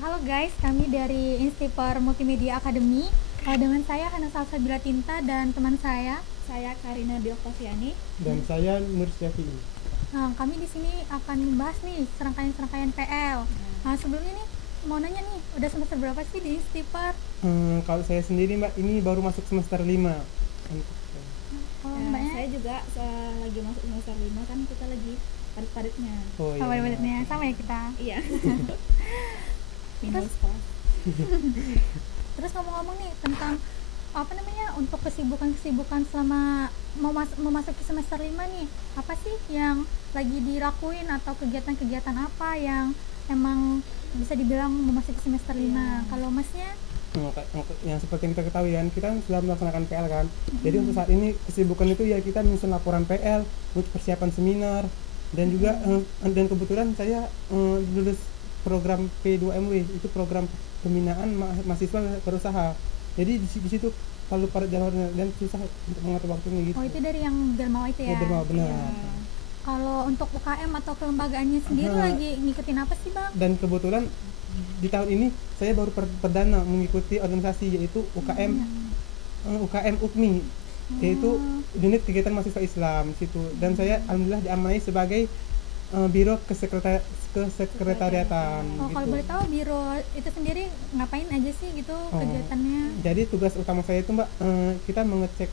Halo guys, kami dari Instipar Multimedia Academy. Dengan saya Hana Salsabila Tinta dan teman saya Karina Dioktaviani. Dan saya Nur Syafi'i. Kami di sini akan membahas nih serangkaian-serangkaian PL. Sebelumnya nih mau nanya nih, udah semester berapa sih di Instipar? Kalau saya sendiri Mbak, ini baru masuk semester 5. Mbaknya? Saya juga lagi masuk semester 5, kan kita lagi padat-padatnya. Oh iya. Padat-padatnya sama ya kita. Iya. Minus kelas. Terus ngomong-ngomong nih tentang untuk kesibukan selama memasuki semester 5 nih, apa sih yang lagi dilakuin atau kegiatan-kegiatan apa yang emang bisa dibilang memasuki semester 5? Kalau masnya? Yang seperti yang kita ketahui kan, kita sudah melaksanakan PL kan. Jadi untuk saat ini kesibukan itu ya kita menyusun laporan PL untuk persiapan seminar dan juga dan kebetulan saya lulus program P2MW, itu program pembinaan mahasiswa berusaha. Jadi di situ kalau pada jalurnya dan susah untuk mengatur waktunya gitu. Oh, itu dari yang Dermawa itu ya? Dermawa, benar. Ya. Kalau untuk UKM atau kelembagaannya sendiri lagi ngikutin apa sih Bang? Dan kebetulan di tahun ini saya baru perdana mengikuti organisasi yaitu UKM UKM UKMI, yaitu unit kegiatan mahasiswa Islam situ. Dan saya alhamdulillah diamanai sebagai biro kesekretariatan. Gitu. Kalau boleh tahu biro itu sendiri ngapain aja sih gitu kegiatannya? Jadi tugas utama saya itu Mbak, kita mengecek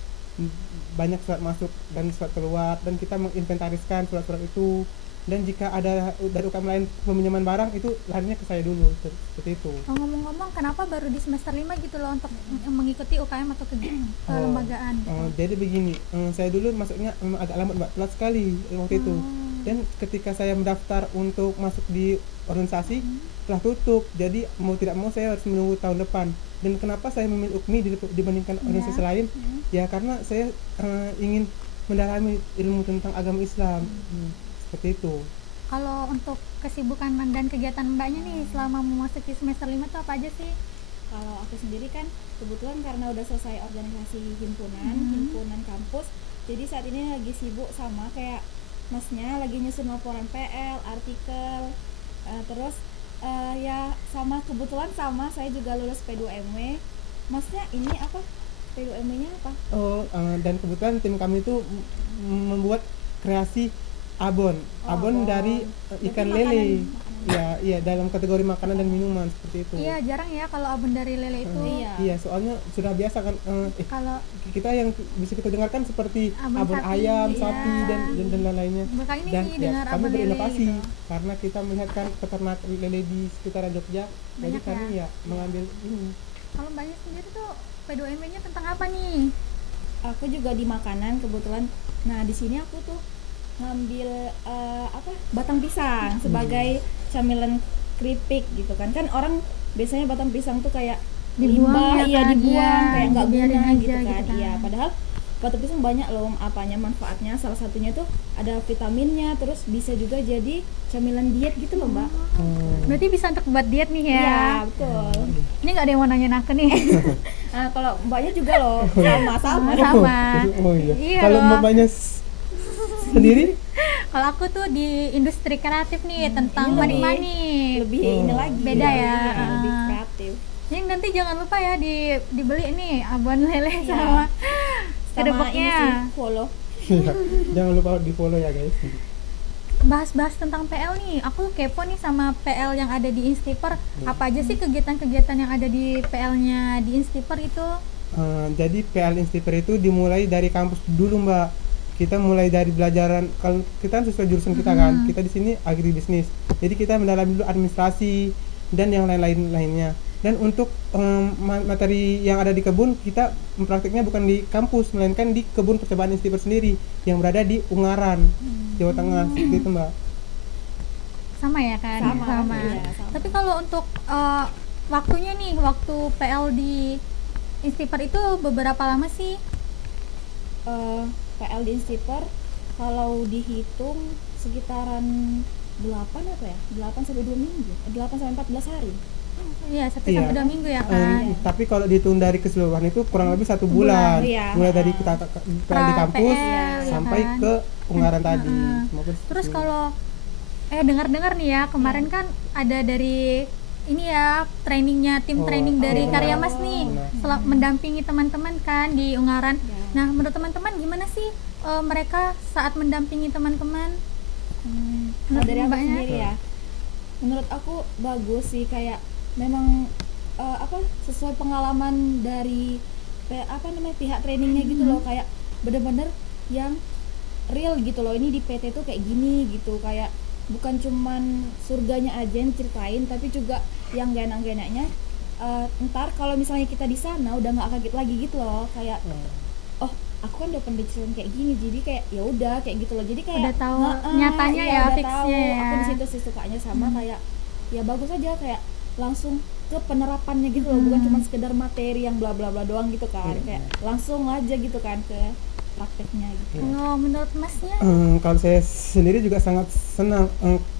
banyak surat masuk dan surat keluar, dan kita menginventariskan surat-surat itu, dan jika ada dari UKM lain peminjaman barang itu larinya ke saya dulu, seperti itu. Ngomong-ngomong, kenapa baru di semester 5 gitu loh untuk mengikuti UKM atau kelembagaan gitu? Jadi begini, saya dulu masuknya agak lambat Mbak, telat sekali waktu itu. Dan ketika saya mendaftar untuk masuk di organisasi telah tutup, jadi mau tidak mau saya harus menunggu tahun depan. Dan kenapa saya memilih UKMI dibandingkan organisasi lain? Ya karena saya ingin mendalami ilmu tentang agama Islam. Seperti itu. Kalau untuk kesibukan dan kegiatan Mbaknya nih selama memasuki semester 5 itu apa aja sih? Kalau aku sendiri kan kebetulan karena udah selesai organisasi himpunan kampus, jadi saat ini lagi sibuk sama kayak masnya, lagi nyusun laporan PL, artikel, terus ya sama kebetulan sama saya juga lulus P2MW. Masnya ini apa? P2MW-nya apa? Dan kebetulan tim kami itu membuat kreasi abon dari ikan lele. Iya, dalam kategori makanan dan minuman seperti itu. Iya, jarang ya kalau abon dari lele itu. Iya, soalnya sudah biasa kan. Kalau kita yang bisa kita dengarkan seperti abon ayam, sapi dan lain-lainnya. Dan kami berinovasi gitu. Karena kita melihat kan peternak lele di sekitaran Jogja, jadi kami ya mengambil ini. Kalau Mbaknya sendiri tuh P2MW-nya tentang apa nih? Aku juga di makanan kebetulan. Nah, di sini aku tuh ngambil batang pisang sebagai camilan keripik gitu kan orang biasanya batang pisang tuh kayak dibuang dibuang kayak nggak guna gitu kan. Iya, padahal batang pisang banyak loh manfaatnya, salah satunya tuh ada vitaminnya, terus bisa juga jadi camilan diet gitu loh Mbak. Berarti bisa untuk buat diet nih ya? Iya, betul. Ini nggak ada yang mau nanyain aku nih. Nah, kalau Mbaknya juga loh sama. Iya, kalau Mbaknya sendiri? Kalau aku tuh di industri kreatif nih, tentang money lebih ini lagi beda ya, lebih kreatif. Ini nanti jangan lupa ya dibeli nih abon lele sama kedepoknya. Follow. Jangan lupa di follow ya guys. Bahas-bahas tentang PL nih, aku kepo nih sama PL yang ada di Instipar. Apa aja sih kegiatan-kegiatan yang ada di PL-nya di Instipar itu? Jadi PL Instipar itu dimulai dari kampus dulu Mbak. Kita mulai dari belajaran, kalau kita sesuai jurusan kita kan, kita di sini agribisnis. Jadi kita mendalami dulu administrasi dan yang lainnya. Dan untuk materi yang ada di kebun, kita mempraktiknya bukan di kampus, melainkan di kebun percobaan Instipar sendiri yang berada di Ungaran, Jawa Tengah, gitu Mbak. Sama ya kan? Sama. Iya, sama. Tapi kalau untuk waktunya nih, waktu PL di Instipar itu beberapa lama sih? PL di Instipar kalau dihitung sekitaran 8 sampai 2 minggu, 8 sampai 14 hari. Iya, 1 sampai 2 minggu ya kan. Tapi kalau dihitung dari keseluruhan itu kurang lebih 1 bulan. Mulai dari kita di kampus sampai ke Ungaran tadi. Terus kalau dengar-dengar nih ya, kemarin kan ada dari ini ya trainingnya tim Oh, training dari iya, Karya benar. Mas nih, Benar. mendampingi teman-teman kan di Ungaran. Ya. Nah, menurut teman-teman gimana sih mereka saat mendampingi teman-teman? Kalau dari aku Mbaknya? sendiri ya, menurut aku bagus sih, kayak memang sesuai pengalaman dari pihak trainingnya gitu loh, kayak bener-bener yang real gitu loh, ini di PT tuh kayak gini gitu, kayak bukan cuman surganya aja yang ceritain, tapi juga yang gak enak-enaknya. Ntar kalau misalnya kita di sana udah nggak kaget lagi gitu loh, kayak oh aku kan udah pernah diceritain kayak gini, jadi kayak ya udah kayak gitu loh, jadi kayak Udah tahu nyatanya iya, ya, udah fixnya tahu. ya. Aku di situ sih sukanya sama kayak ya bagus aja, kayak langsung ke penerapannya gitu loh, bukan cuma sekedar materi yang bla bla bla doang gitu kan, kayak langsung aja gitu kan ke prakteknya gitu. Kalau menurut Masnya? Kalau saya sendiri juga sangat senang.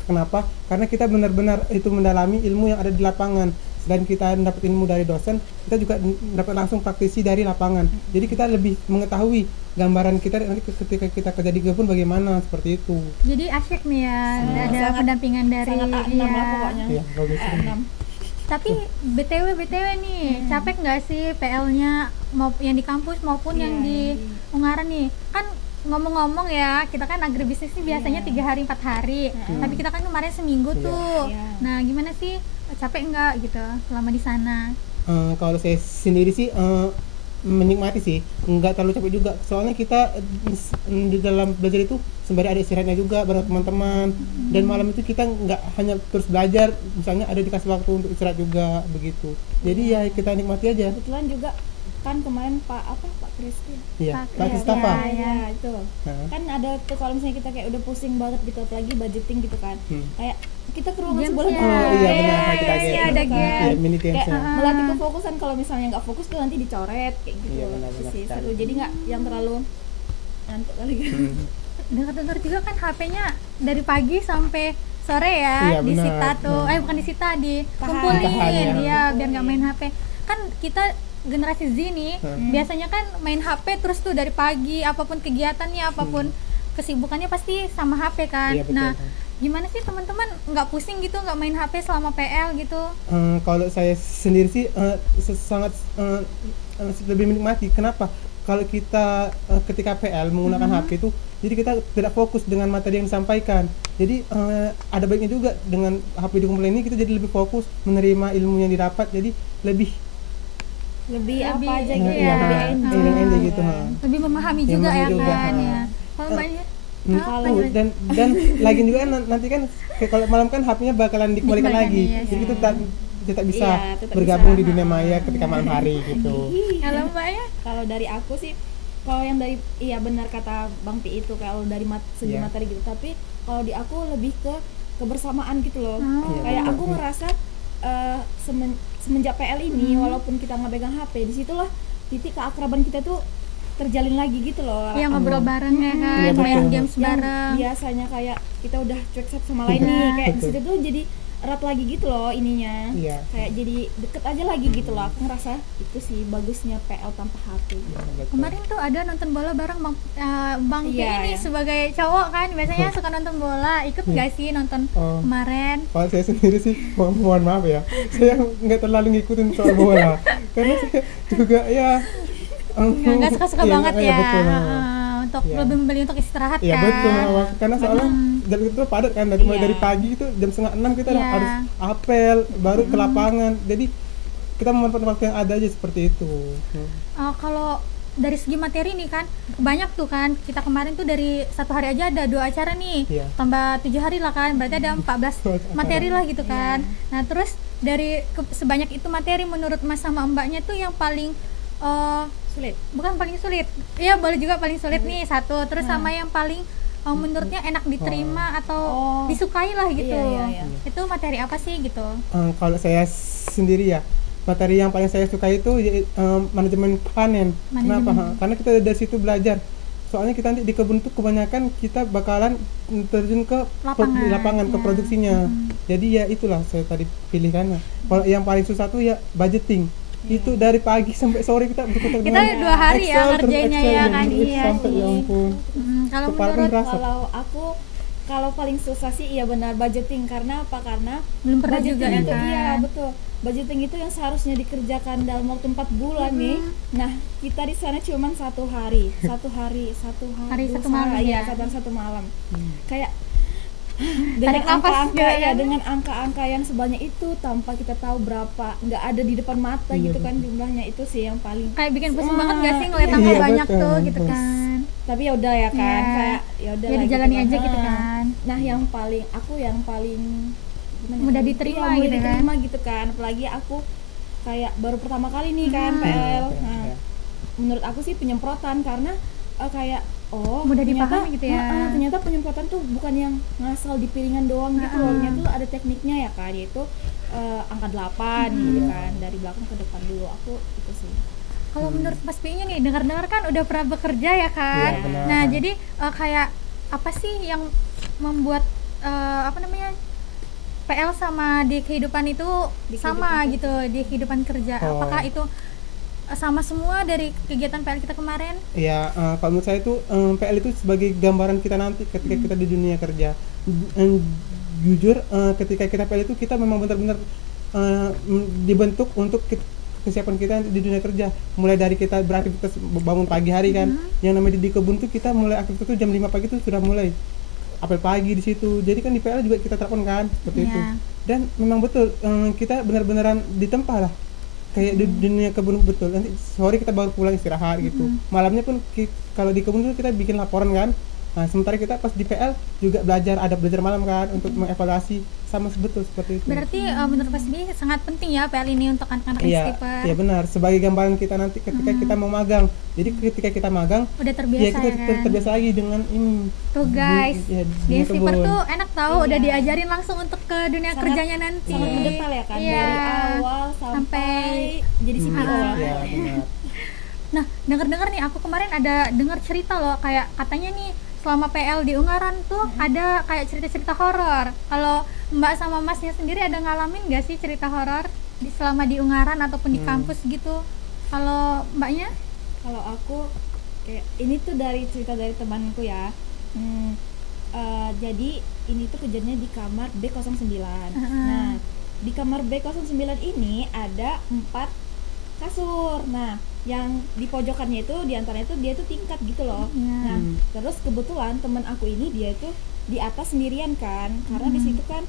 Kenapa? Karena kita benar-benar itu mendalami ilmu yang ada di lapangan. Selain kita dapat ilmu dari dosen, kita juga dapat langsung praktisi dari lapangan. Jadi kita lebih mengetahui gambaran kita nanti ketika kita kerja di kebun bagaimana, seperti itu. Jadi asyik nih ya, ada Sangat- pendampingan dari sangat A6 lah pokoknya. Iya, bagus. A6. Tapi BTW nih, capek nggak sih PL-nya mau yang di kampus maupun yang di Ungaran nih? Kan ngomong-ngomong ya, kita kan agribisnis ini biasanya 3 hari 4 hari, tapi kita kan kemarin seminggu tuh. Iya. Nah, gimana sih, capek nggak gitu selama di sana? Kalau saya sendiri sih menikmati sih, nggak terlalu capek juga. Soalnya kita di dalam belajar itu sembari ada istirahatnya juga bareng teman-teman. Dan malam itu kita nggak hanya terus belajar, misalnya ada dikasih waktu untuk istirahat juga begitu. Jadi ya kita nikmati aja. Kebetulan juga kan kemarin Pak Kristi. Iya, Pak- Pak iya, Kristafa. iya. Ya, itu. Nah. Kan ada tuh kalau misalnya kita kayak udah pusing banget gitu, apalagi budgeting gitu kan. Kayak kita ke ruangan Games sebelah. ya. Oh iya benar, Iya, kita iya, game. ada Iya, game. mini Kayak games-nya. melatih kefokusan, kalau misalnya nggak fokus tuh nanti dicoret kayak gitu. Iya, benar, Itu benar sih sekali. seru. Jadi nggak yang terlalu ngantuk kali kan. Dengar-dengar juga kan HP-nya dari pagi sampai sore ya, Iya, benar. disita tuh. Bukan disita, dikumpulin. Ditahan, ya. Iya, biar nggak main HP. Kan kita generasi Z nih, biasanya kan main HP terus tuh dari pagi, apapun kegiatannya, apapun kesibukannya pasti sama HP kan. Iya, betul. Nah, gimana sih teman-teman nggak pusing gitu nggak main HP selama PL gitu? Kalau saya sendiri sih sangat lebih menikmati. Kenapa? Kalau kita ketika PL menggunakan HP itu, jadi kita tidak fokus dengan materi yang disampaikan. Jadi ada baiknya juga dengan HP dikumpulin ini kita jadi lebih fokus menerima ilmu yang didapat. Jadi lebih Lebih apa Lebih- aja iya, gitu iya. ya, lebih enjoy. enjoy gitu. Lebih memahami Iya, juga memahami ya juga, kan ha. ya. Kalau mbaknya dan lagi juga kan nanti kan kalau malam kan HP-nya bakalan dikembalikan Dikembalikan, lagi. iya, Jadi iya. kita tetap bisa Iya, tetap bergabung bisa. di dunia maya ketika malam hari gitu. kalau mbaknya Kalau dari aku sih, kalau yang dari iya benar kata Bang Pi itu, kalau dari segi Iya. materi gitu, tapi kalau di aku lebih ke kebersamaan gitu loh. Oh. Kayak Iya, aku betul. ngerasa semenjak PL ini, walaupun kita nggak pegang HP, disitulah titik keakraban kita tuh terjalin lagi gitu loh. yang ngobrol bareng ya kan, Iya, main betul. games Yang bareng. biasanya kayak kita udah cuek satu sama lain nih, kayak di Betul. situ tuh jadi erat lagi gitu loh ininya. Iya. Kayak jadi deket aja lagi gitu loh. Aku ngerasa itu sih bagusnya PL tanpa HP. Kemarin tuh ada nonton bola bareng Bang Pi Iya, ini iya. sebagai cowok kan biasanya suka nonton bola, ikut nggak sih nonton Oh. kemarin? Kalau saya sendiri sih mohon maaf ya, saya nggak terlalu ngikutin soal bola karena saya juga ya Nggak suka-suka iya, banget iya, ya, betul. untuk Iya. lebih memilih untuk istirahat Iya kan. betul, karena soalnya jam itu padat kan mulai Iya. dari pagi itu jam 5:30 kita Iya. harus apel baru ke lapangan, jadi kita memanfaatkan waktu yang ada aja seperti itu. Kalau dari segi materi nih kan banyak tuh kan, kita kemarin tuh dari satu hari aja ada 2 acara nih, Iya. tambah 7 hari lah kan, berarti ada 14 materi lah gitu kan. Nah terus dari sebanyak itu materi, menurut Mas sama Mbaknya tuh yang paling Sulit. bukan paling sulit, iya boleh juga paling sulit nih satu, terus sama yang paling menurutnya enak diterima atau Oh. disukai lah gitu. Iya, iya. Itu materi apa sih gitu? Kalau saya sendiri ya, materi yang paling saya suka itu manajemen panen. Kenapa? Karena kita dari situ belajar. Soalnya kita nanti di kebun tuh kebanyakan kita bakalan terjun ke lapangan ke ya. produksinya. Jadi ya itulah saya tadi pilih karena. Kalau yang paling susah tuh ya budgeting. Itu dari pagi sampai sore kita berkutat Kita 2 hari ya Excel, terus ngerjainnya Excel, ya yang kan, terus iya sampai sih. ya ampun. Kalau Kepala kan menurut berasa. Kalau aku Kalau paling susah sih iya benar budgeting, karena apa? Karena Belum pernah juga ya budgeting itu kan. iya betul. Budgeting itu yang seharusnya dikerjakan dalam waktu 4 bulan nih. Nah, kita di sana cuman satu hari, satu hari, Hari, satu usaha, malam iya, ya. satu malam. Hmm. Kayak dengan Tarik nafas angka-angka juga ya, kan. dengan angka-angka yang sebanyak itu tanpa kita tahu berapa, nggak ada di depan mata Iya, gitu kan jumlahnya, itu sih yang paling Kayak bikin pusing Ah, banget gak sih ngeliat iya, angka iya, banyak betul. tuh gitu Terus. kan. tapi ya udah ya kan, Iya. kayak ya udah Ya lah dijalani gitu aja gitu Ah. kan. Nah, yang paling gimana Mudah ya? diterima Iya, mudah gitu kan. diterima gitu kan, apalagi aku kayak baru pertama kali nih kan PL. Nah, menurut aku sih penyemprotan, karena kayak Mudah ternyata, dipahami gitu ya. ternyata penyemprotan tuh bukan yang ngasal di piringan doang gitu loh, ternyata tuh ada tekniknya ya kan, yaitu angka 8 gitu kan, dari belakang ke depan dulu. Aku itu sih. Kalau menurut Mas Pi-nya nih, dengar-dengar kan udah pernah bekerja ya kan. Iya, benar. Nah, jadi kayak apa sih yang membuat PL sama di kehidupan itu Di sama kehidupan gitu di kehidupan kerja. Oh. Apakah itu sama semua dari kegiatan PL kita kemarin? Ya, kalau menurut saya itu PL itu sebagai gambaran kita nanti ketika kita di dunia kerja. Jujur, ketika kita PL itu kita memang benar-benar dibentuk untuk kesiapan kita di dunia kerja. Mulai dari kita beraktivitas bangun pagi hari kan, yang namanya di kebun tuh kita mulai aktivitas tuh jam 5 pagi tuh sudah mulai apel pagi di situ. Jadi kan di PL juga kita terapkan kan seperti itu. Iya. Dan memang betul kita benar-benaran ditempa lah kayak di dunia kebun betul. Nanti sore kita baru pulang istirahat gitu. Malamnya pun kalau di kebun tuh kita bikin laporan kan. Nah, sementara kita pas di PL juga ada belajar malam kan untuk mengevaluasi, sama betul seperti itu. Berarti menurut Mas Pi sangat penting ya PL ini untuk anak-anak Iya, skipper. iya benar. Sebagai gambaran kita nanti ketika kita mau magang. Jadi ketika kita magang, Udah ya terbiasa kita ya kan. terbiasa lagi dengan ini. Tuh guys, Ya, di dunia skipper kebun. tuh enak tahu, Iya. udah diajarin langsung untuk ke dunia Sangat- kerjanya nanti. Sangat mendetail ya kan, Iya. dari awal sampai jadi CPO lah. Iya, benar. Nah, dengar-dengar nih aku kemarin ada dengar cerita loh, kayak katanya nih selama PL di Ungaran tuh ada kayak cerita-cerita horor. Kalau Mbak sama Masnya sendiri ada ngalamin gak sih cerita horor selama di Ungaran ataupun di kampus gitu? Kalau Mbaknya? Kalau aku kayak ini tuh dari cerita dari temanku ya. Jadi ini tuh kejadiannya di kamar B09. Nah, di kamar B09 ini ada 4 kasur. Nah, yang di pojokannya itu diantaranya itu dia tuh tingkat gitu loh. Iya. Nah, terus kebetulan temen aku ini dia itu di atas sendirian kan, karena di situ kan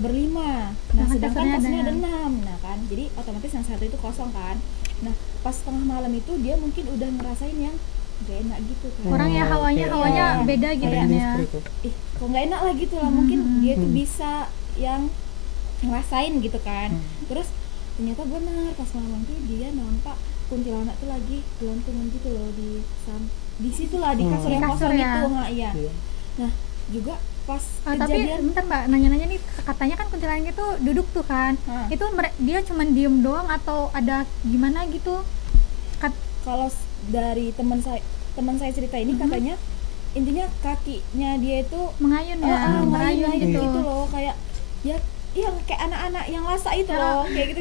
berlima. Nah, Sedangkan sedangkan kasurnya kasurnya ada ada 6. Nah kan, jadi otomatis yang satu itu kosong kan. Nah, pas tengah malam itu dia mungkin udah ngerasain yang gak enak gitu kan. Kurang ya hawanya, Oke. hawanya Iya. beda gitu Kayak kan Jenis ya. seperti itu. Kok nggak enak lah gitu lah, mungkin dia tuh bisa yang ngerasain gitu kan. Terus ternyata benar pas malam tuh dia nampak kuntilanak tuh lagi gelantungan gitu loh di situ lah, di kasur yang Di kasur kosong ya. itu. Nah, iya. Iya. Nah, juga pas Tapi kejadian bentar Mbak, nanya-nanya nih, katanya kan kuntilanak itu duduk tuh kan. Hah. Itu dia cuman diem doang atau ada gimana gitu? kalau dari teman saya cerita ini katanya intinya kakinya dia itu Mengayun ya, merayu ngayun gitu. gitu loh, kayak ya iya kayak anak-anak yang lasa itu loh, kayak gitu.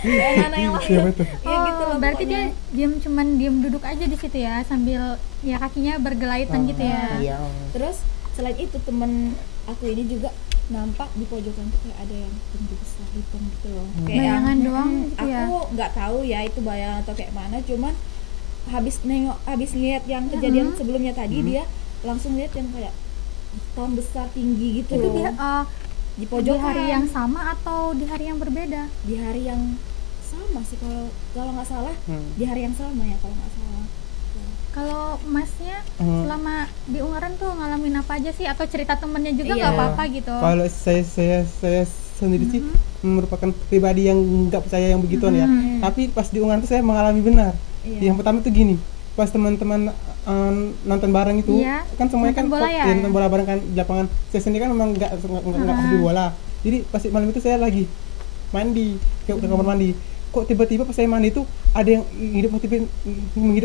Kayak anak-anak yang lasa. Iya, betul. Ya gitu loh. Berarti pokoknya. dia cuman diem duduk aja di situ ya, sambil ya kakinya bergelaitan gitu ya. Iya. Terus selain itu temen aku ini juga nampak di pojokan tuh kayak ada yang tinggi besar hitam gitu loh. Kayak Bayangan yang, doang gitu ya. Aku nggak tahu ya itu bayangan atau kayak mana, cuman habis lihat yang kejadian sebelumnya tadi dia langsung lihat yang kayak hitam besar tinggi gitu Itu loh. dia Di di pojokan. hari yang sama atau di hari yang berbeda? Di hari yang sama sih kalau nggak salah. Di hari yang sama ya kalau nggak salah. Kalau Masnya selama di Ungaran tuh ngalamin apa aja sih, atau cerita temennya juga nggak Iya. apa-apa gitu? Kalau saya sendiri sih merupakan pribadi yang nggak percaya yang begituan ya. Tapi pas di Ungaran tuh saya mengalami benar. Iya. Yang pertama tuh gini, pas teman-teman nonton bareng itu, Iya, kan semuanya kan nonton bola ya? nonton bola bareng kan di lapangan. Saya sendiri kan memang nggak hobi bola. Jadi pas malam itu saya lagi mandi ke kamar mandi. Kok tiba-tiba pas saya mandi itu ada yang hidup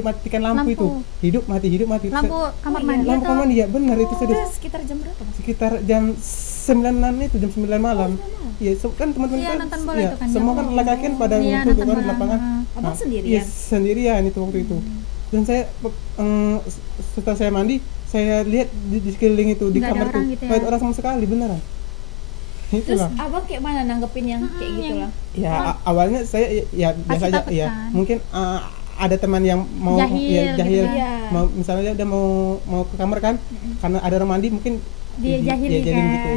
matikan lampu itu. Hidup mati. Lampu kamar iya, mandi Lampu atau? kamar mandi ya, benar itu Itu sudah sekitar jam berapa Mas? sekitar jam 9-an itu, jam 9 malam. Iya, kan teman-teman Iya, kan, nonton bola iya, itu kan, semua kan laki-laki kan pada Iya, ngumpul tuh nonton kan di bola. lapangan. Abang Nah, sendirian? Iya, sendirian itu waktu itu. Dan saya setelah saya mandi, saya lihat di sekeliling itu di Nggak ada kamar orang itu gitu ya? nggak ada orang sama sekali beneran. Terus Itulah. abang kayak mana nanggepin yang kayak gitu yang- lah? Ya awalnya saya ya biasa aja takut ya. kan? Mungkin ada teman yang mau Jahil ya, gitu jahil kan? Iya. mau misalnya dia mau ke kamar kan karena ada orang mandi mungkin Dia jahili jahilin kan? gitu.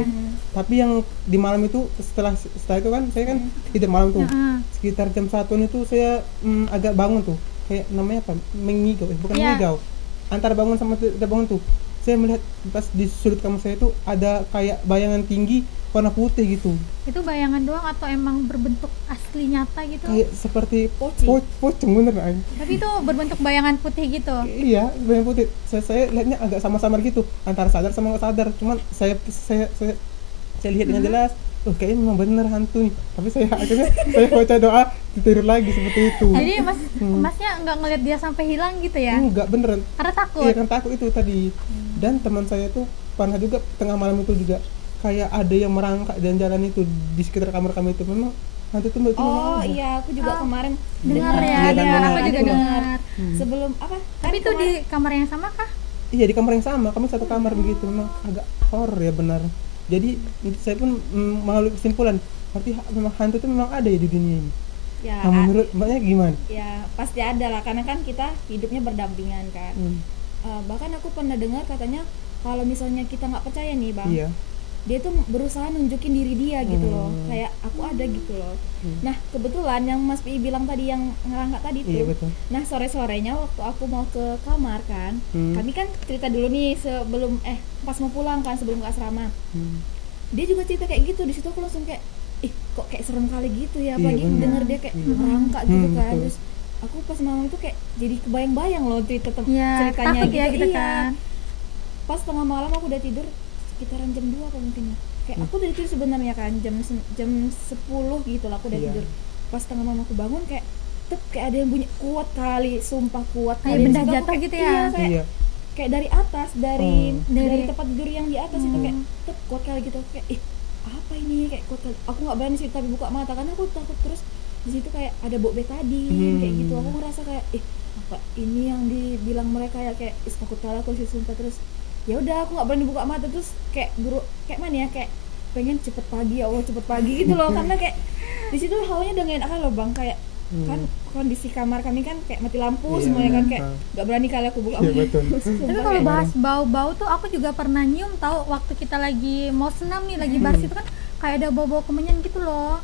Tapi yang di malam itu setelah itu kan saya kan tidur malam tuh Heeh. sekitar jam 1 itu saya agak bangun tuh kayak namanya apa mengigau bukan Iya. mengigau antara bangun sama tidak bangun tuh saya melihat pas di sudut kamar saya tuh ada kayak bayangan tinggi warna putih gitu Itu bayangan doang atau emang berbentuk asli nyata gitu? kayak seperti Poci. pocong bener Ay. Tapi itu berbentuk bayangan putih gitu. Iya bayangan putih saya lihatnya agak sama-samar gitu antara sadar sama nggak sadar cuman saya lihat dengan jelas kayaknya memang bener hantu nih tapi saya akhirnya saya baca doa tidur lagi seperti itu. Jadi masnya nggak ngeliat dia sampai hilang gitu ya? Enggak beneran. Karena takut. Iya kan takut itu tadi. Dan teman saya tuh pernah juga tengah malam itu juga kayak ada yang merangkak dan jalan itu di sekitar kamar kami itu memang hantu itu memang Oh ada. iya, aku juga kemarin Dengar ya, Iya, kan, dengar. benar. Aku juga Itu. dengar. Sebelum apa? Tapi itu di kamar yang sama kah? Iya di kamar yang sama kami satu kamar begitu memang agak horor ya benar. Jadi saya pun mengambil kesimpulan berarti memang hantu itu memang ada ya di dunia ini. ya, Nah, menurut mbaknya gimana? ya pasti ada lah karena kan kita hidupnya berdampingan kan. Bahkan aku pernah dengar katanya kalau misalnya kita nggak percaya nih bang, Iya. dia tuh berusaha nunjukin diri dia gitu loh, kayak aku ada gitu loh. Nah kebetulan yang Mas Pi bilang tadi yang ngerangkak tadi tuh, Iya betul. nah sore-sorenya waktu aku mau ke kamar kan, kami kan cerita dulu nih sebelum pas mau pulang kan sebelum ke asrama, dia juga cerita kayak gitu. Di situ aku langsung kayak kok kayak serem kali gitu ya, Iya, apalagi benar. denger dia kayak Iya. merangkak gitu kan. Betul. Terus aku pas malam itu kayak jadi kebayang-bayang loh Iya, ceritanya takut ya gitu iya. kan. Pas tengah malam aku udah tidur sekitaran jam 2 apa mungkin ya, kayak aku udah tidur sebenarnya kan jam 10 gitu lah aku udah Iya. tidur. Pas tengah malam aku bangun kayak ada yang bunyi kuat kali, sumpah kuat Kayak kali. benda Terus aku jatuh kayak, gitu ya? iya, kayak, Iya. kayak dari atas dari Dari- tempat tidur yang di atas itu kayak kuat kali gitu. Kayak apa ini, kayak kuat kali. Aku nggak berani sih tapi buka mata karena aku takut. Terus di situ kayak ada bau betadin kayak gitu. Aku ngerasa kayak apa ini yang dibilang mereka ya, kayak takut kali aku sih sumpah. Terus ya udah aku nggak berani buka mata. Terus kayak kayak mana ya, kayak pengen cepet pagi, ya Allah cepet pagi gitu loh. Karena kayak di situ hawanya udah gak enak kan loh bang, kayak kan kondisi kamar kami kan kayak mati lampu Iya. semuanya kan, kayak nggak berani kali aku buka Iya betul. Tapi kalau bahas bau-bau tuh aku juga pernah nyium tahu waktu kita lagi mau senam nih lagi baris itu kan kayak ada bau-bau kemenyan gitu loh.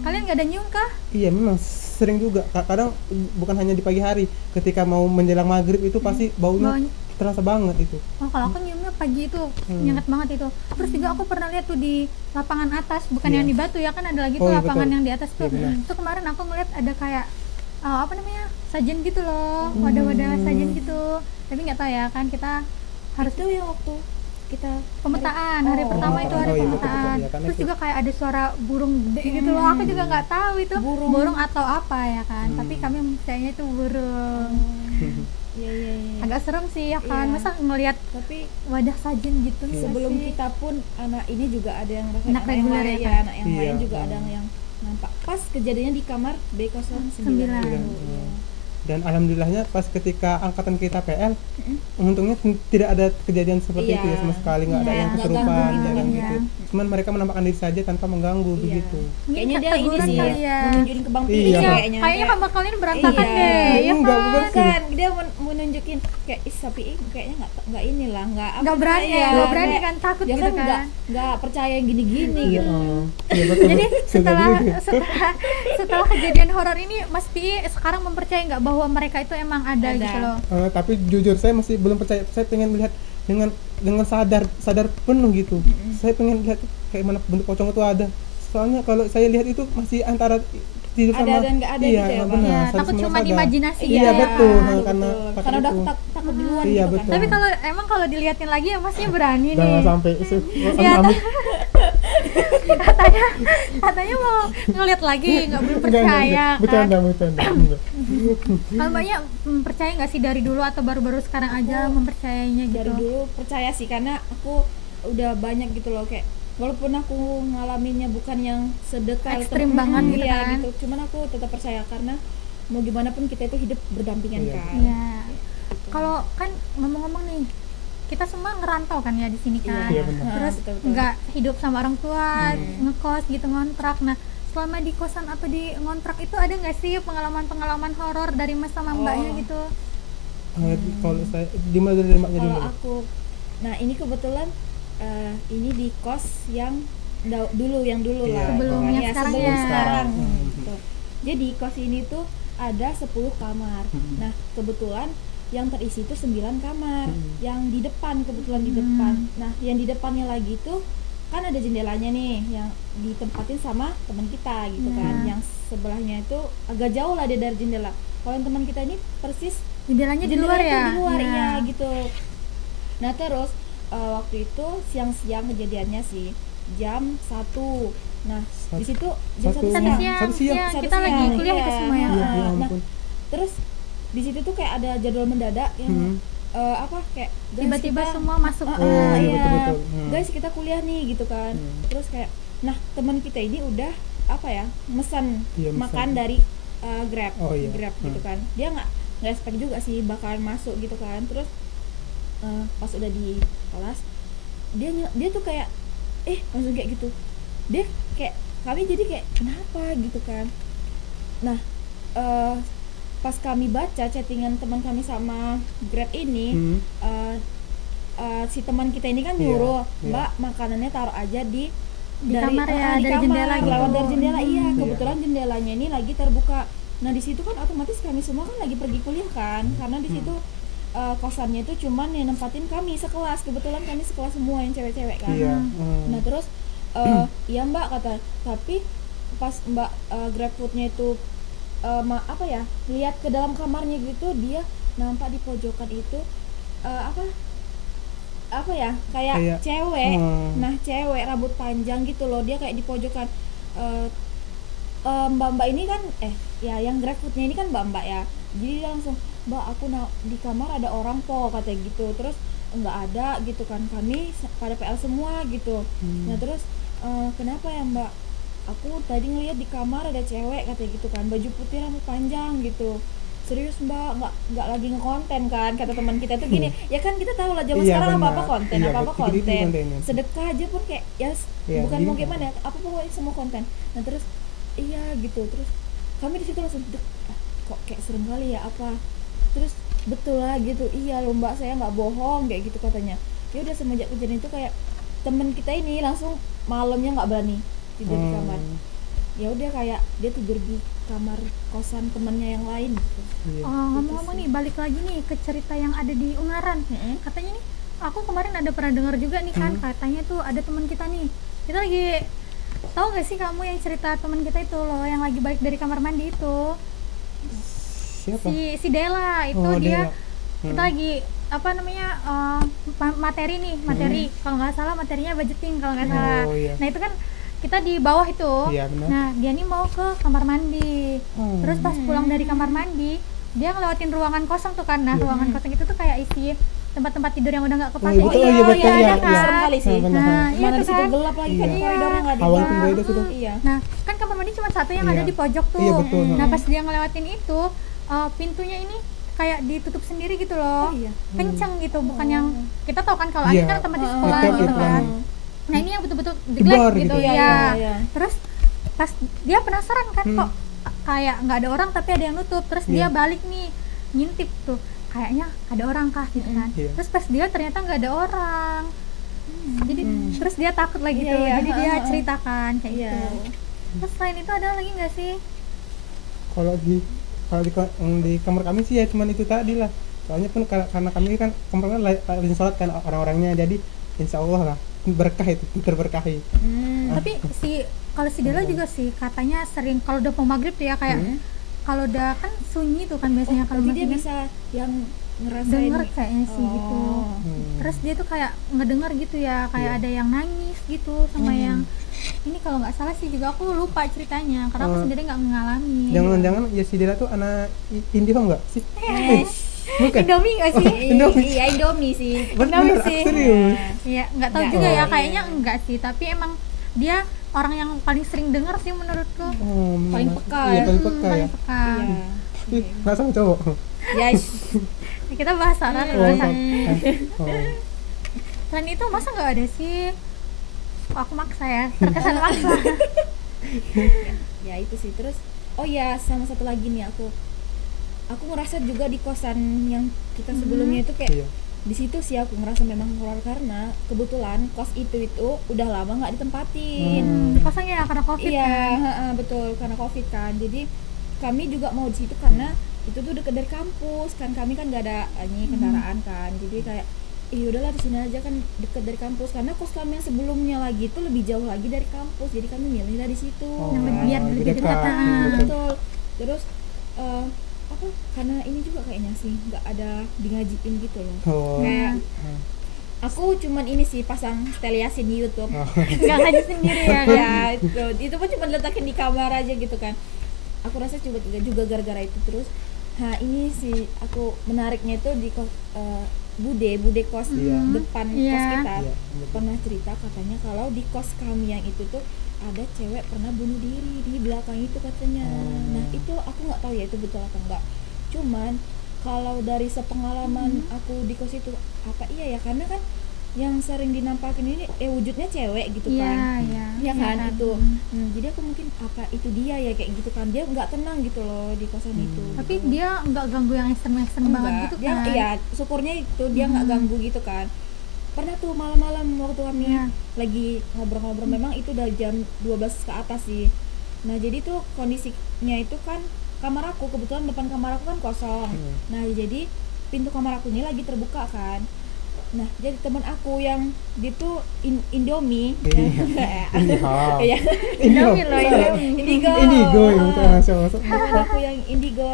Kalian nggak ada nyium kah? Iya memang sering juga. Kadang bukan hanya di pagi hari, ketika mau menjelang maghrib itu pasti baunya Baunya- terasa banget itu. Oh kalau aku nyiumnya pagi itu nyengat banget itu. Terus juga aku pernah lihat tuh di lapangan atas, bukan Iya. yang di batu ya kan ada lagi tuh Oh, iya, lapangan betul. yang di atas tuh. Iya, benar. Itu kemarin aku ngeliat ada kayak apa namanya sajen gitu loh, wadah-wadah sajen gitu. Tapi nggak tahu ya kan kita harus itu yang waktu kita pemetaan hari pertama itu hari Oh, iya, betul, pemetaan. betul. Ya, karena Terus itu- juga kayak ada suara burung gede gitu loh. Aku juga nggak tahu itu burung atau apa ya kan. Tapi kami percayanya itu burung. iya Agak serem sih ya kan. Iya. Masa ngelihat tapi wadah sajen gitu nggak sebelum sih? kita pun anak ini juga ada yang ngerasain, Anak yang reguler lain ya, ya, anak yang Iya. lain juga ada yang nampak pas kejadiannya di kamar B09 Sembilan. itu. Iya. Dan alhamdulillahnya pas ketika angkatan kita PL, untungnya tidak ada kejadian seperti Iya. itu ya sama sekali, nggak ada Iya, yang nggak kesurupan ganggu ya gitu kan kan, gitu. Cuman mereka menampakkan diri saja tanpa mengganggu Iya. begitu. Kayaknya dia ini teguran sih kali ya. mau nunjukin ke Bang Pi Iya. kayaknya. Kayaknya kamar kalian berantakan Iya. deh, ya Enggak, kan? bukan. kan dia mau nunjukin kayak sapi kayaknya nggak inilah nggak apa Nggak berani ya, ya, nggak berani kayak- kan, takut dia gitu kan kan. nggak percaya yang gini-gini Iya, gitu. iya betul. Jadi Bisa setelah jadi gitu. setelah kejadian horor ini Mas Pi sekarang mempercayai nggak bahwa mereka itu emang ada Ada. gitu loh? Tapi jujur saya masih belum percaya. Saya pengen melihat dengan sadar penuh gitu. Saya pengen lihat kayak mana bentuk pocong itu ada. Soalnya kalau saya lihat itu masih antara tidur Ada sama dan nggak ada iya, gitu ya, Bang? benar. Ya, Sadar takut sama cuma sadar. imajinasi Iya gitu ya betul. kan? Karena Betul. takut Karena udah itu. takut duluan Iya, gitu betul. Tapi kalau diliatin lagi ya Masnya berani nih. Jangan sampai Ya, amit. katanya mau ngeliat lagi nggak belum Enggak, percaya kan? bercanda. Enggak. Kalau Mbaknya percaya nggak sih dari dulu atau baru-baru sekarang aja mempercayainya gitu? dari dulu percaya sih karena aku udah banyak gitu loh, kayak walaupun aku ngalaminnya bukan yang sedetail Ekstrim banget gitu iya, kan. gitu. Cuman aku tetap percaya karena mau gimana pun kita itu hidup berdampingan Iya. kan. Iya. Kalau kan ngomong-ngomong nih, kita semua ngerantau kan ya di sini kan. Iya, benar. Terus betul-betul. nggak hidup sama orang tua, ngekos gitu, ngontrak. Nah, selama di kosan atau di ngontrak itu ada nggak sih pengalaman-pengalaman horor dari mas sama mbaknya Oh. gitu? Kalau saya dimulai dari mbaknya Kalau dulu. aku, nah ini kebetulan ini di kos yang dulu Iya. lah. Sebelumnya Ya, sekarang sebelum ya. sekarang. Hmm. Gitu. Jadi kos ini tuh ada 10 kamar. Nah kebetulan yang terisi itu 9 kamar. Yang di depan, kebetulan di depan. Nah yang di depannya lagi tuh kan ada jendelanya nih yang ditempatin sama teman kita gitu kan. Yang sebelahnya itu agak jauh lah dia dari jendela. Kalau yang teman kita ini persis Jendelanya di luar jendelanya ya? tuh di luar, Iya. iya gitu. Nah terus waktu itu siang-siang kejadiannya sih jam 1. Nah di situ jam Satu 1 Satu siang. siang, Satu siang. Satu kita lagi siang, kuliah iya. itu semua ya. Iya, ya Nah ampun. terus di situ tuh kayak ada jadwal mendadak yang apa kayak guys, Tiba-tiba kita- semua masuk. Ah, Oh, iya, iya. betul-betul. Guys kita kuliah nih gitu kan. Terus kayak nah teman kita ini udah apa ya mesan Iya, mesan. makan dari Grab, Oh, iya. Grab gitu kan. Dia nggak expect juga sih bakalan masuk gitu kan. Terus pas udah di kelas dia tuh kayak langsung kayak gitu. Dia kayak kami jadi kayak kenapa gitu kan. Nah pas kami baca chattingan teman kami sama Grab ini si teman kita ini kan Iya, nyuruh iya. Mbak makanannya taruh aja di kamar ya, di dari kamar, jendela gitu. lewat dari jendela. Iya, Iya. kebetulan jendelanya ini lagi terbuka. Nah di situ kan otomatis kami semua kan lagi pergi kuliah kan, karena di situ kosannya itu cuman yang nempatin kami sekelas. Kebetulan kami sekelas semua yang cewek-cewek kan. Iya. Nah terus iya Mbak kata, tapi pas Mbak GrabFood-nya itu apa ya lihat ke dalam kamarnya gitu, dia nampak di pojokan itu apa ya kayak cewek. Nah cewek rambut panjang gitu loh, dia kayak di pojokan. Mbak-mbak ini kan ya yang GrabFood-nya ini kan mbak-mbak ya, jadi dia langsung Mbak aku di kamar ada orang po katanya gitu. Terus nggak ada gitu kan, kami pada PL semua gitu. Nah terus kenapa ya Mbak, aku tadi ngeliat di kamar ada cewek katanya gitu kan, baju putih rambut panjang gitu. Serius Mbak, nggak lagi ngekonten kan, kata teman kita tuh gini. Ya kan kita tahu lah zaman Iya, sekarang benar. apa konten, Iya, apa dikit-dikit konten, kontennya. sedekah aja pun kayak ya Iya, bukan jadi mau kan. gimana ya, apa pokoknya semua konten. Nah terus iya gitu, terus kami di situ langsung kok kayak serem kali ya apa. Terus betul lah gitu, iya loh Mbak saya nggak bohong kayak gitu katanya. Ya udah semenjak kejadian itu kayak temen kita ini langsung malamnya nggak berani tidur di kamar. Ya udah kayak dia tidur di kamar kosan temennya yang lain gitu. Iya. Ngomong-ngomong nih, balik lagi nih ke cerita yang ada di Ungaran. Katanya nih, aku kemarin ada pernah dengar juga nih kan, katanya tuh ada teman kita nih. Kita lagi, tahu gak sih kamu yang cerita teman kita itu loh, yang lagi balik dari kamar mandi itu? Siapa? Si Dela itu dia. Dela. Kita lagi apa namanya materi nih, kalau nggak salah materinya budgeting kalau nggak salah. Iya. Nah itu kan kita di bawah itu. Iya, benar. Nah dia nih mau ke kamar mandi. Terus pas pulang dari kamar mandi, dia ngelewatin ruangan kosong tuh kan. Nah ruangan kosong itu tuh kayak isi tempat-tempat tidur yang udah nggak kepake. betul, iya, betul, ada iya, kan? iya. Serem kali sih. Benar. Nah, iya Mana tuh di situ kan. gelap lagi kan, Iya. koridornya nggak Awal dibuka. pun beda tuh. Iya. Nah kan kamar mandi cuma satu yang ada Iya. di pojok tuh. Iya, betul. Nah pas dia ngelewatin itu, pintunya ini kayak ditutup sendiri gitu loh. Oh, iya. Kenceng gitu, bukan yang kita tahu kan kalau Iya. angin kan otomatis pelan Betul, gitu betul. kan. Nah ini yang betul-betul Jedor jeglek gitu. gitu, Iya, ya. iya. Terus pas dia penasaran kan kok kayak nggak ada orang tapi ada yang nutup. Terus dia balik nih ngintip tuh, kayaknya ada orang kah gitu kan. Iya. Terus pas dia ternyata nggak ada orang. Jadi terus dia takut lagi Iya, tuh. iya. Jadi dia ceritakan kayak Iya. gitu. Terus selain itu ada lagi nggak sih? Kalau di kamar kami sih ya cuman itu tadi lah. Soalnya pun karena kami kan kemarin rajin sholat kan orang-orangnya, jadi insya Allah lah berkah itu, terberkahi. Tapi kalau si Dela juga sih katanya sering kalau udah mau maghrib tuh ya kayak kalau udah kan sunyi tuh kan biasanya kalau Berarti dia maghrib bisa yang ngerasain denger kayaknya sih gitu. Terus dia tuh kayak ngedenger gitu ya, kayak Iya. ada yang nangis gitu sama yang ini kalau nggak salah sih juga aku lupa ceritanya karena aku sendiri nggak mengalami. Jangan-jangan ya si Dela tuh anak Indihome nggak sih? Bukan. Indomie nggak sih? Indomie. Iya Indomie sih. Indomie Bener, sih. serius. Iya nggak tahu Nggak. juga ya Oh, kayaknya enggak sih, tapi emang dia orang yang paling sering denger sih menurutku. Paling peka Iya, ya. paling peka ya. Paling peka. Iya. Ih, nggak sama cowok. Ya, Kita bahas orang Oh, bahasa. oh. Selain itu masa nggak ada sih? Aku maksa ya, terkesan maksa. Ya itu sih. Terus oh ya, sama satu lagi nih, aku ngerasa juga di kosan yang kita sebelumnya itu kayak Iya. di situ sih aku ngerasa memang horor karena kebetulan kos itu udah lama nggak ditempatin. Kosong ya karena covid Iya, kan. betul, karena covid kan. Jadi kami juga mau di situ karena itu tuh dekat dari kampus kan, kami kan nggak ada ini kendaraan kan, jadi kayak udahlah di sini aja kan dekat dari kampus, karena kos kami yang sebelumnya lagi itu lebih jauh lagi dari kampus, jadi kami milih lah di situ. Yang kan. biar lebih lebih dekat. dekat. Betul. Terus apa? Karena ini juga kayaknya sih nggak ada di ngajiin gitu loh. Oh. Kayak aku cuman ini sih pasang setel Yasin di YouTube. Nggak ngaji sendiri ya kan. Ya itu pun cuma letakin di kamar aja gitu kan. Aku rasa juga gara-gara itu. Terus ini sih aku menariknya itu di bude kos depan kos Iya. kita Iya, pernah cerita katanya kalau di kos kami yang itu tuh ada cewek pernah bunuh diri di belakang itu katanya. Nah itu aku nggak tahu ya itu betul apa enggak, cuman kalau dari sepengalaman aku di kos itu apa iya ya, karena kan yang sering dinampakin ini wujudnya cewek gitu kan. Iya kan itu. Jadi aku mungkin apa itu dia ya kayak gitu kan, dia nggak tenang gitu loh di kosan itu. Tapi dia nggak ganggu yang ekstrem banget gitu dia, kan. iya syukurnya itu dia nggak ganggu gitu kan. Pernah tuh malam-malam waktu kami Iya. lagi ngobrol-ngobrol, memang itu udah jam 12 ke atas sih. Nah jadi tuh kondisinya itu kan kamar aku, kebetulan depan kamar aku kan kosong. Nah jadi pintu kamar aku ini lagi terbuka kan. Nah jadi teman aku yang dia tuh Indomie Iya. Indomie loh, Indigo Indigo ya betul, masuk. teman aku yang indigo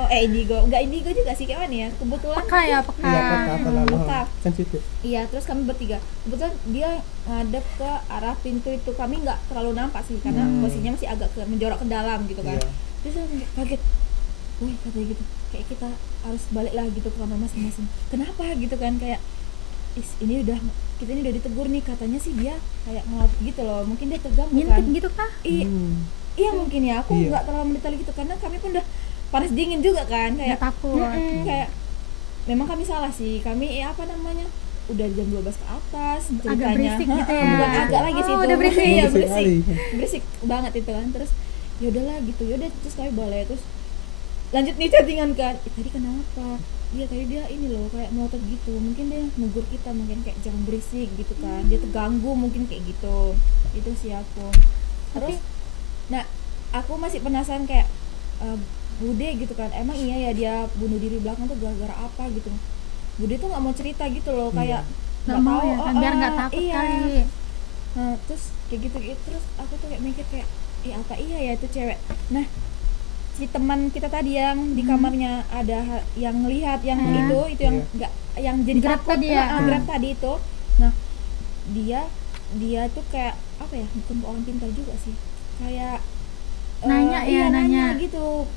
nggak indigo juga sih, kayak mana ya, kebetulan Peka ya, peka. Iya, apa lalu Peka. sensitif. iya, terus kami bertiga kebetulan dia ngadep ke arah pintu itu, kami nggak terlalu nampak sih karena posisinya masih agak menjorok ke dalam gitu kan. Iya. Terus saya kaget, wah katanya gitu, kayak kita harus balik lah gitu ke kamar masing-masing. Kenapa gitu kan, kayak ini kita udah ditegur nih, katanya sih dia kayak ngelot gitu loh, mungkin dia terganggu kan. Ngintip gitu kah? Iya mungkin ya, aku Iya. nggak terlalu mendetail gitu karena kami pun udah panas dingin juga kan, kayak Nggak takut. kayak memang kami salah sih, kami apa namanya udah jam 12 ke atas ceritanya. berisik gitu ya. Bukan agak lagi sih Oh, itu. udah berisik. Iya, Berisik berisik. kali. Berisik banget itu kan. Terus ya udahlah gitu, yaudah terus kami balik, terus lanjut nih chattingan kan. Tadi kenapa? Iya tadi dia ini loh kayak melotot gitu, mungkin dia negur kita, mungkin kayak jangan berisik gitu kan, dia terganggu mungkin kayak gitu. Itu sih aku. Terus nah aku masih penasaran kayak Bude gitu kan, emang iya ya dia bunuh diri belakang tuh gara-gara apa gitu. Bude tuh nggak mau cerita gitu loh, kayak Nggak mau tahu, ya kan, biar nggak takut iya. kali. Nah terus kayak gitu terus aku tuh kayak mikir kayak apa iya ya itu cewek. Nah si teman kita tadi yang di kamarnya ada yang ngelihat yang itu yang nggak yang jadi Grab takut tadi ya? Grab tadi itu. Nah dia tuh kayak apa ya, bukan orang pintar juga sih, kayak Nanya ya, iya, nanya. gitu.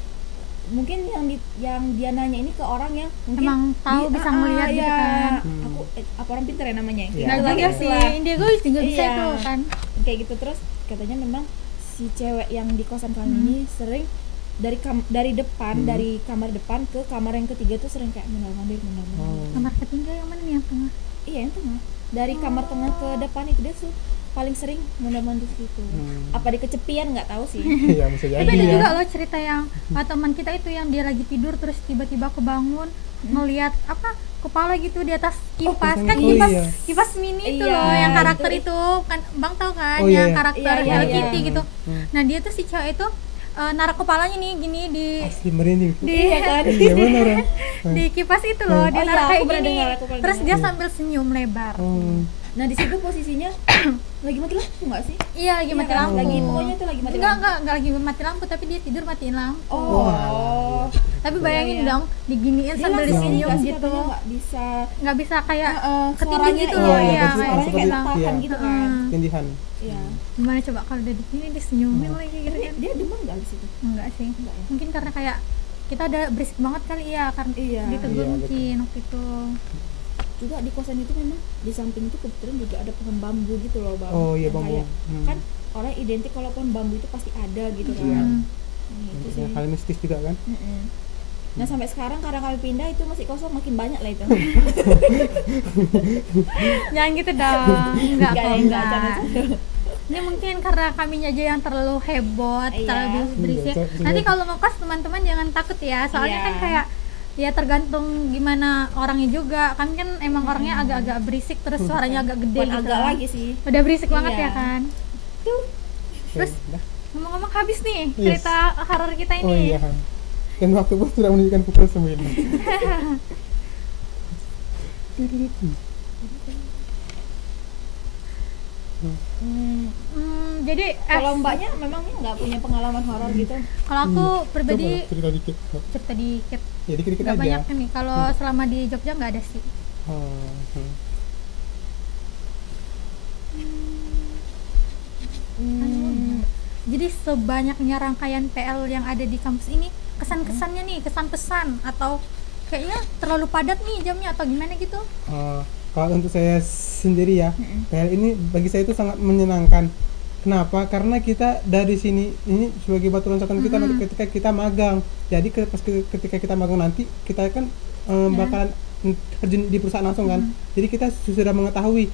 Mungkin yang dia nanya ini ke orang yang mungkin Emang tahu bisa melihat gitu kan. Aku apa orang pintar ya namanya. Iya. Nggak Gitu lah, juga gitu sih, lah. Indigo juga bisa Iya. itu kan. Kayak gitu. Terus katanya memang si cewek yang di kosan kami ini sering dari depan dari kamar depan ke kamar yang ketiga tuh sering kayak mondar-mandir. Kamar ketiga yang mana nih, yang tengah? Iya yang tengah, dari kamar tengah ke depan itu dia tuh paling sering mondar-mandir gitu. Apa di kesepian nggak tahu sih. Iya, bisa jadi. Tapi ada ya. juga loh cerita yang teman kita itu yang dia lagi tidur terus tiba-tiba kebangun ngelihat apa kepala gitu di atas kipas kan, oh kipas iya. kipas mini itu Iya, loh yang karakter itu- itu kan Bang tahu kan, Oh, iya, yang iya. karakter Iya, Hello iya, Kitty iya. gitu. Nah dia tuh si cewek itu naruh kepalanya nih gini di Asli merinding. Iya kan. Iya benar. di kipas itu loh, dia Oh, naruh iya, kayak aku pernah gini dengar, aku pernah terus dengar. dia sambil senyum lebar. Nah di situ posisinya lagi mati lampu nggak sih? Iya lagi Iya mati kan? lampu. Lagi pokoknya tuh lagi mati enggak lampu. enggak lagi mati lampu tapi dia tidur matiin lampu. Oh. Tapi bayangin Iya. dong diginiin Dia sambil langsung ini senyum nggak sih, gitu. katanya nggak bisa Nggak bisa kayak ketindik suaranya gitu iya, loh iya, ya pasti kayak seperti- gitu. tahan iya. gitu kan. Tindihan. Iya. Gimana coba kalau udah di sini disenyumin lagi gitu Tapi kan. dia demam nggak di situ? Enggak sih. Enggak ya? Mungkin karena kayak kita udah berisik banget kali ya karena Iya. ditegur Iya, mungkin waktu itu. Juga di kosan itu memang di samping itu kebetulan juga ada pohon bambu gitu loh bang. Oh iya, Yang bambu. kayak, kan orang identik kalau pohon bambu itu pasti ada gitu kan. Iya. Nah, itu sih. Hal mistis juga kan. Mm-mm. Nah sampai sekarang karena kami pindah itu masih kosong, makin banyak lah itu. Jangan gitu dong. Enggak kok, enggak, enggak. canda-canda. Ini mungkin karena kami aja yang terlalu heboh, Iya. terlalu berisik. Iya, Nanti kalau mau kos teman-teman jangan takut ya. Soalnya Iya. kan kayak ya tergantung gimana orangnya juga. Kami kan emang orangnya agak-agak berisik, terus suaranya agak gede Bukan gitu. agak lagi sih. Udah berisik banget Iya. ya kan. Terus Dah. ngomong-ngomong habis nih Yes. cerita horor kita Oh ini. iya. Dan waktu pun sudah menunjukkan pukul 9. Jadi Kalau mbaknya memangnya nggak punya pengalaman horor gitu? kalau aku pribadi Coba cerita dikit. cerita dikit. Ya dikit-dikit Gak aja. banyak nih. Kalau selama di Jogja nggak ada sih. Oh, Jadi sebanyaknya rangkaian PL yang ada di kampus ini, kesan-kesannya nih, kesan-pesan atau kayaknya terlalu padat nih jamnya atau gimana gitu. Kalau untuk saya sendiri ya, PL ini bagi saya itu sangat menyenangkan. Kenapa? Karena kita dari sini ini sebagai batu loncatan kita nanti ketika kita magang. Jadi ketika kita magang nanti kita kan bakalan terjun di perusahaan langsung kan. Jadi kita sudah mengetahui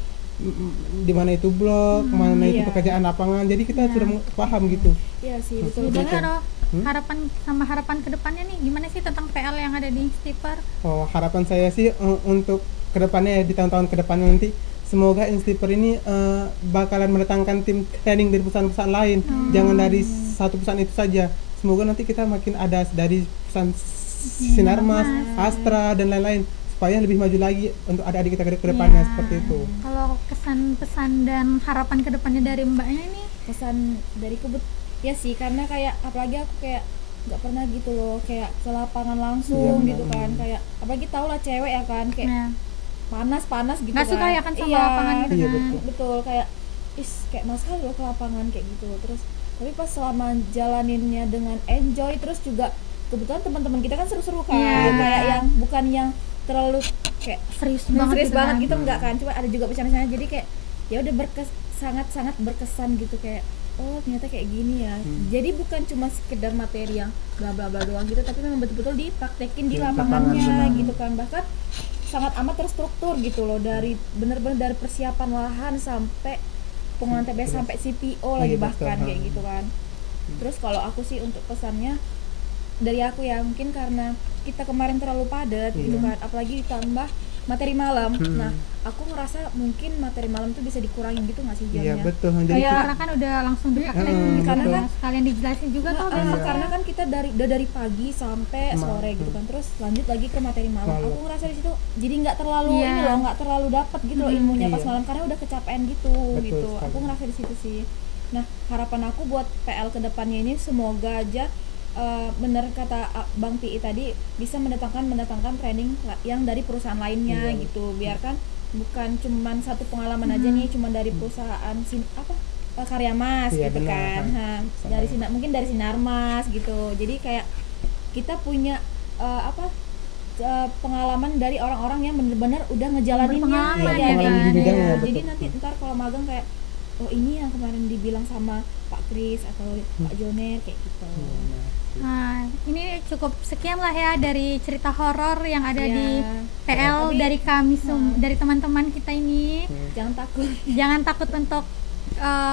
di mana itu blok, mana itu Iya. pekerjaan lapangan. Jadi kita sudah paham gitu. Iya sih, betul. Gimana Betul. Roh? Harapan kedepannya nih gimana sih tentang PL yang ada di Instiper? Oh, harapan saya sih untuk kedepannya ya, di tahun-tahun kedepannya nanti semoga Instiper ini bakalan mendatangkan tim training dari perusahaan-perusahaan lain, jangan dari satu perusahaan itu saja. Semoga nanti kita makin ada dari perusahaan Sinarmas, Astra dan lain-lain supaya lebih maju lagi untuk adik-adik kita ke depannya seperti itu. Kalau kesan pesan dan harapan kedepannya dari mbaknya ini? Pesan dari ya sih, karena kayak apalagi aku kayak nggak pernah gitu loh kayak ke lapangan langsung Iya, gitu kan, kayak apalagi tau lah cewek ya kan, kayak Nah, panas gitu nggak kan. suka ya kan sama Iya, lapangan gitu Iya, kan. betul, kayak kayak masalah loh ke lapangan kayak gitu. Terus tapi pas selama jalaninnya dengan enjoy, terus juga kebetulan teman-teman kita kan seru-seru kan, Iya. kayak yang bukan yang terlalu kayak Serius serius banget kan. gitu enggak kan, cuma ada juga bercanda-bercanda, jadi kayak ya udah sangat-sangat berkesan gitu, kayak oh ternyata kayak gini ya. Jadi bukan cuma sekedar materi yang bla bla bla doang gitu, tapi memang betul-betul dipraktekin di Di lapangannya lapangan, gitu kan. Bahkan sangat amat terstruktur gitu loh, dari bener-bener dari persiapan lahan sampai pengolahan TBS sampai CPO lagi Iya, bahkan betul. kayak gitu kan. Terus kalau aku sih untuk pesannya dari aku ya, mungkin karena kita kemarin terlalu padat gitu kan, apalagi ditambah materi malam. Nah, aku ngerasa mungkin materi malam tuh bisa dikurangin gitu nggak sih Iya, jamnya? betul. Jadi Kayak- Karena kan udah langsung dipraktekin gitu karena kan. kan Sekalian dijelasin juga tuh Iya. besok. Karena kan kita udah dari pagi sampai sore gitu kan, terus lanjut lagi ke materi malam. Malam. Aku ngerasa di situ jadi nggak terlalu Iya. ini loh, nggak terlalu dapat gitu loh ilmunya pas Iya. malam, karena udah kecapean gitu. Betul sekali. Aku ngerasa di situ sih. Nah, harapan aku buat PL kedepannya ini semoga aja bener kata Bang Pi tadi, bisa mendatangkan training yang dari perusahaan lainnya Iya. gitu. Biarkan bukan cuman satu pengalaman aja nih, cuman dari perusahaan Karya Mas Iya, gitu benar. kan. Nah, dari mungkin dari Sinarmas gitu. Jadi kayak kita punya pengalaman dari orang-orang yang benar-benar udah ngejalaninnya Berpengalaman ya kan? Di bidangnya, Nah, betul. jadi nanti ntar kalau magang kayak oh ini yang kemarin dibilang sama Pak Kris atau Pak Joner kayak gitu. Nah, ini cukup sekian lah ya dari cerita horor yang ada Iya. di PL Tapi- dari kami dari teman-teman kita ini. Jangan takut. Jangan takut untuk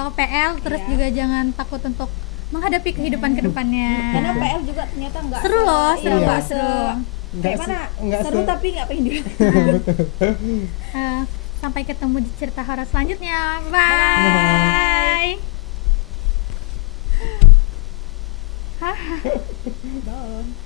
PL, terus Iya. juga jangan takut untuk menghadapi kehidupan kedepannya. Karena PL juga ternyata nggak Seru loh, iya, seru, nggak seru. kayak mana? Nggak Seru se- tapi nggak pengen di Sampai ketemu di cerita horor selanjutnya. Bye. Bye.